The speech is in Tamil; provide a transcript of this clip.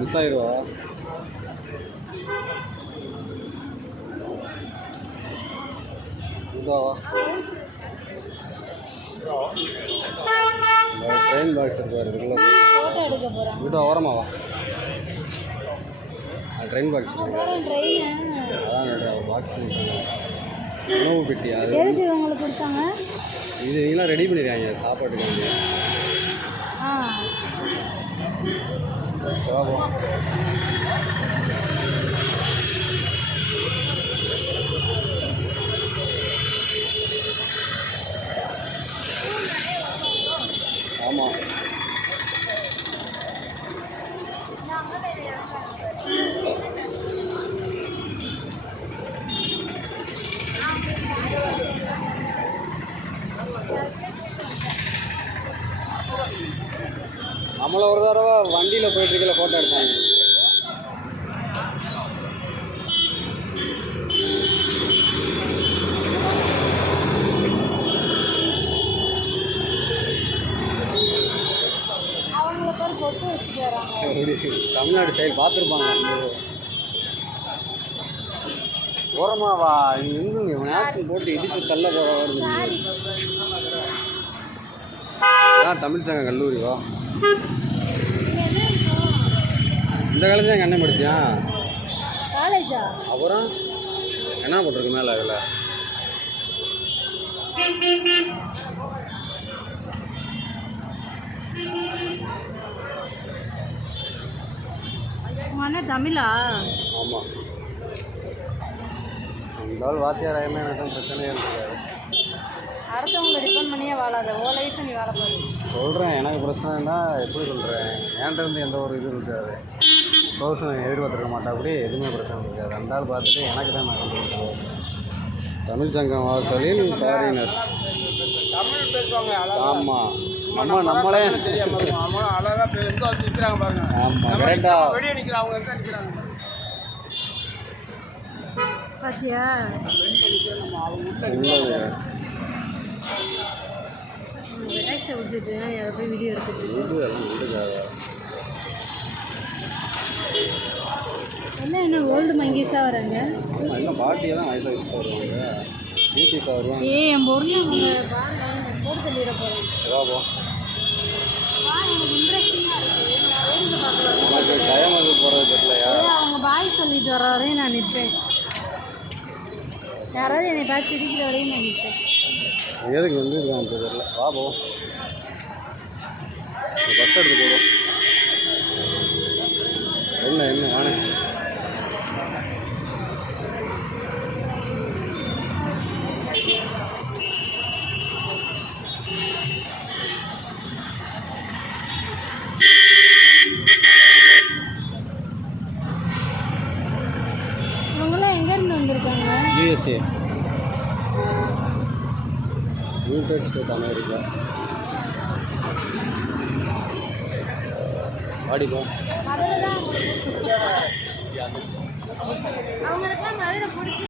மிஸ் ஆயிடுவா. ட்ரெயின் பாக்ஸ் இருக்காரு இதுக்குள்ள ஓரமாவா ட்ரெயின் பாக்ஸ் அதான் பாக்ஸ் உணவு பெட்டி அது உங்களுக்கு கொடுத்தாங்க. இது இதெல்லாம் ரெடி பண்ணிடுறாங்க சாப்பாட்டுக்கு வந்து. ஆமாம் நம்மளை ஒரு தடவை வண்டியில் போயிட்டுருக்கல ஃபோட்டோ எடுத்தாங்க. தமிழ்நாடு ஸ்டைல் பார்த்துருப்பாங்க. ஓரமாவா இருந்து ஆக்ஷன் போட்டு இடித்து தள்ள போகிற தமிழ் சங்க கல்லூரி வா. இந்த காலேஜ் தான் எங்கள் அண்ணன் படித்தான். அப்புறம் என்ன போட்டிருக்கு மேலே அதில்? தமிழா? ஆமாம். அந்த வாத்தியார் ஆகினா எனக்கு பிரச்சனையே இருக்காது. அடுத்தவங்களை டிபெண்ட் பண்ணியே வாழாத. ஓ லைஃப் நீ வாழ போகுது. சொல்கிறேன் எனக்கு பிரச்சனைன்னா எப்படி சொல்கிறேன், என்கிட்ட இருந்து எந்த ஒரு இது இருக்காது. ப்ரொஃபஷன் எதிர்பார்த்துருக்க மாட்டா. அப்படி எதுவுமே பிரச்சனை இருக்காது. அந்த ஆள் பார்த்துட்டு எனக்கு தான் நான் கண்டுபிடிச்சேன். தமிழ் சங்கம் வாசலில் ஃபாரினர்ஸ் தமிழ் பேசுவாங்க. ஆமாம் நம்மளே அழகாக நிற்கிறாங்க பாருங்க. ஆமாம் கரெக்டாக வெளியே நிற்கிறாங்க. அவங்க எங்கே நிற்கிறாங்க பாத்தியா? விட்டுட்டு போய் வீடியோ எடுத்துட்டு என்ன ஓல்டு மங்கீஸா வராங்க. என்ன பாட்டியெல்லாம் வயசாக யூஸ் வருவாங்க. பியூட்டிஸாக வருவாங்க. என் பொருள் அவங்க போட்டு சொல்லிட போகிறேன். ஏதாப்போ எனக்கு இன்ட்ரெஸ்டிங்காக இருக்குது. உனக்கு டைம் அது போகிறது தெரியலையா? அவங்க பாய் சொல்லிட்டு வர வரையும் நான் நிற்பேன். யாராவது என்னை பார்த்து சிரிக்கிற வரையும் நான் நிற்பேன். எதுக்கு வந்து இருக்கான் தெரியல. வா போ பஸ் எடுத்து போவோம். என்ன நானே இவங்களாம் எங்கேருந்து வந்திருக்காங்க? USA, united state America. பாடிப்போ அவங்களுக்குலாம் மதுரை பிடிச்சி